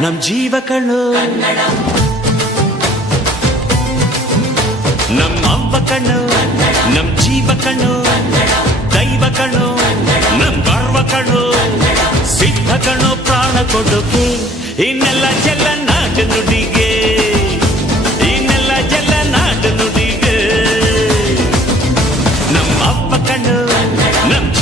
ನಮ್ ಜೀವ ಕಣ್ಣು. ನಮ್ ಅವ್ವ ಕಣ್ಣು. ನಮ್ ಜೀವ ಕಣ್ಣು. ದೈವ ಕಣ್ಣು. ನಮ್ ಗರ್ವ ಕಣ್ಣು. ಸಿದ್ಧ ಕಣ್ಣು, ಪ್ರಾಣ ಕೊಡುಗೆ. ಇನ್ನೆಲ್ಲ ಚೆಲ್ಲ ನಾಟ ನುಡಿಗೆ. ಇನ್ನೆಲ್ಲ ಚೆಲ್ಲ ನಾಟ ನುಡಿಗೆ. ನಮ್ಮ ಅವ್ವ ಕಣ್ಣು. ನಮ್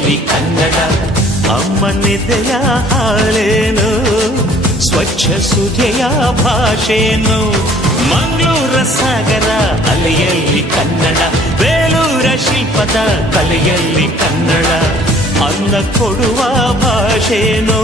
ಎದೆಯಲ್ಲಿ ಕನ್ನಡ ಅಮ್ಮನಿದೆಯ ಹಾಳೇನು ಸ್ವಚ್ಛ ಸುಧೆಯ ಭಾಷೆನು ಮಂಗಳೂರ ಸಾಗರ ಅಲೆಯಲ್ಲಿ ಕನ್ನಡ ಬೇಲೂರ ಶಿಲ್ಪದ ಕಲೆಯಲ್ಲಿ ಕನ್ನಡ ಅನ್ನ ಕೊಡುವ ಭಾಷೆನು